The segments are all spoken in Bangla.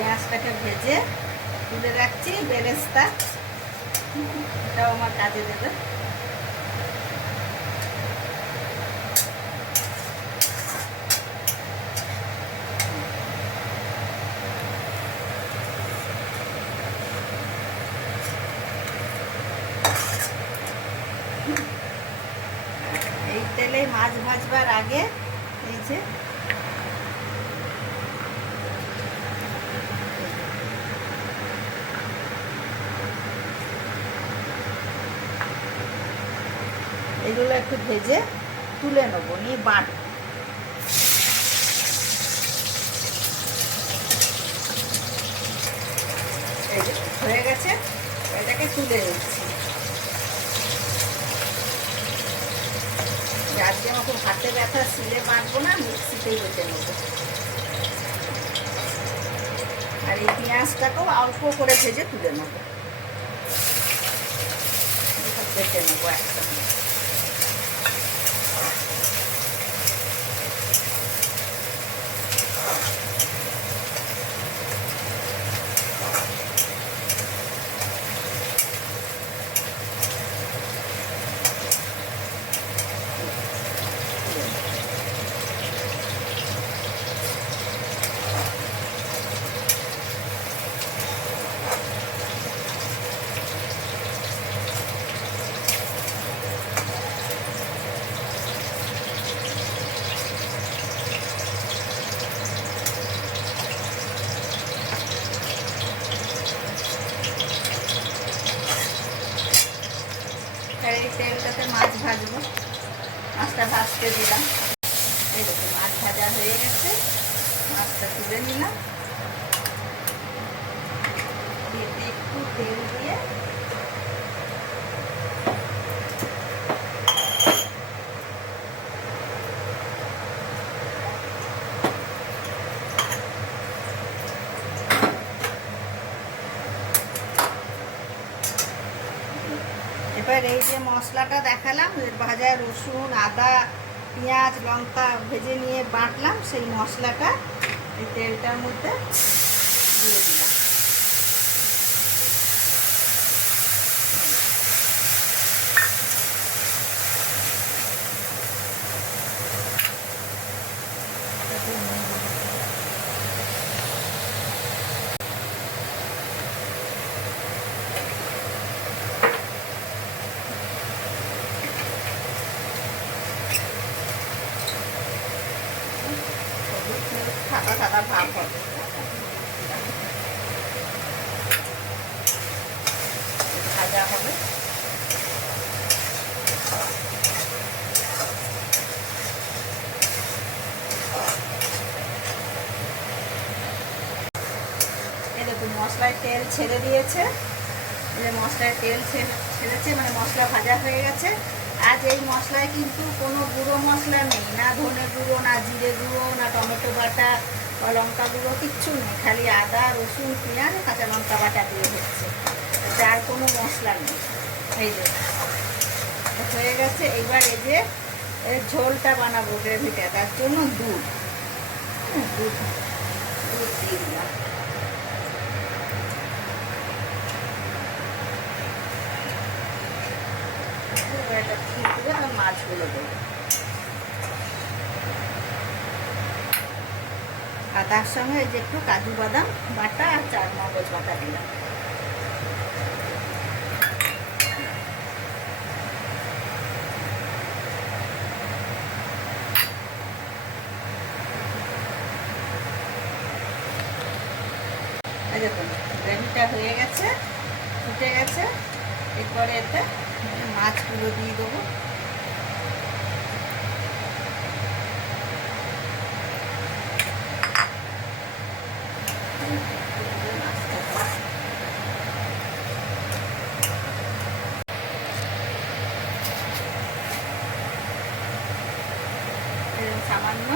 পেঁয়াজটাকে ভেজে তুলে রাখছি, বেরেস্তা এটাও আমার কাজে দেবে। এই তেলে মাছ ভাজবার আগে এই যে এগুলো একটু ভেজে তুলে নেবো, নিয়ে বাটবো। এই যে হয়ে গেছে, এটাকে তুলে নিচ্ছি। আজকে আমার খুব হাতে ব্যথা, শিলে বাটবো না, মিক্সিতেই বেটে নেবো। আর এই পেঁয়াজটাকেও অল্প করে ভেজে তুলে নেবো, বেটে নেবো একসাথে। এই তেলটাতে মাছ ভাজবো, মাছটা ভাজতে দিলাম। এই দেখুন মাছ ভাজা হয়ে গেছে, মাছটা তুলে নিলাম। একটু তেল দিয়ে এবার এই যে মশলাটা দেখালাম, ভাজা রসুন, আদা, পেঁয়াজ, লঙ্কা ভেজে নিয়ে বাটলাম, সেই মশলাটা এই তেলটার মধ্যে দিয়ে দিলাম। সাদা সাদা ভাব হবে, ভাজা হবে। এই দেখুন মশলায় তেল ছেড়ে দিয়েছে, এই যে মশলায় তেল ছেড়েছে, মানে মশলা ভাজা হয়ে গেছে। আজ এই মশলায় কিন্তু কোনো গুঁড়ো মশলা নেই, না ধনে গুঁড়ো, না জিরে গুঁড়ো, না টমেটো বাটা বা লঙ্কা গুঁড়ো, কিচ্ছু নেই, খালি আদা, রসুন, পেঁয়াজ, কাঁচা লঙ্কা বাটা দিয়ে হচ্ছে, আর কোনো মশলা নেই। এই যে হয়ে গেছে। এবার এই যে ঝোলটা বানাবো গ্রেভিটা, তার জন্য দুধ দুধ দুধ দিয়ে দিলাম। মাছগুলো দেবো, আর তার সঙ্গে যে একটু কাজু বাদাম বাটা আর চারমগজ বাটা দিলাম। দেখুন গ্রেভিটা হয়ে গেছে, ফুটে গেছে। এরপরে এতে মাছগুলো দিয়ে দেবো। সামান্য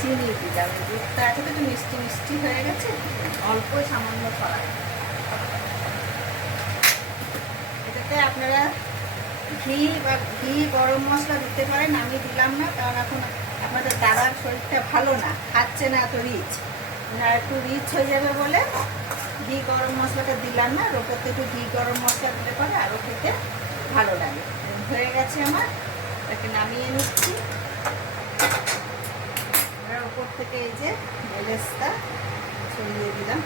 চিনি দিলাম, দুধটা আছে তো একটু মিষ্টি মিষ্টি হয়ে গেছে, অল্প সামান্য ছড়া। এটাতে আপনারা ঘি বা গরম মশলা দিতে পারেন, আমি দিলাম না, কারণ এখন আপনাদের দাদার শরীরটা ভালো না, খাচ্ছে না এত রিচ, আর একটু রিচ হয়ে যাবে বলে ঘি গরম মশলাটা দিলাম না, আর ওপর থেকে ঘি গরম মশলা দিলে পরে আরও খেতে ভালো লাগে। হয়ে গেছে আমার, এটাকে নামিয়ে নিচ্ছি। আর ওপর থেকে এই যে বেরেস্তা ছড়িয়ে দিলাম।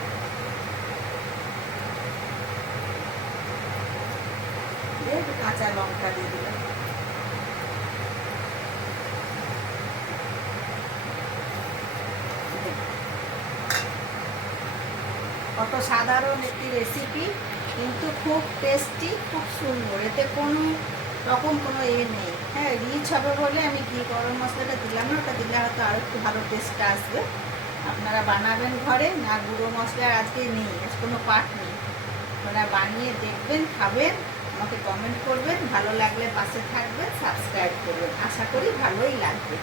একটু কাঁচা লঙ্কা দিয়ে দিলাম। কত সাধারণ একটি রেসিপি, কিন্তু খুব টেস্টি, খুব সুন্দর। এতে কোনো রকম কোনো নেই। হ্যাঁ, রিচ হবে বলে আমি ঘি গরম মশলাটা দিলাম না, ওটা দিলে হয়তো আরও একটু ভালো টেস্টটা আসবে। আপনারা বানাবেন ঘরে, না গুঁড়ো মশলা আজকে নেই, কোনো পাট নেই। আপনারা বানিয়ে দেখবেন, খাবেন, আমাকে কমেন্ট করবেন, ভালো লাগলে পাশে থাকবেন, সাবস্ক্রাইব করবেন। আশা করি ভালোই লাগবে।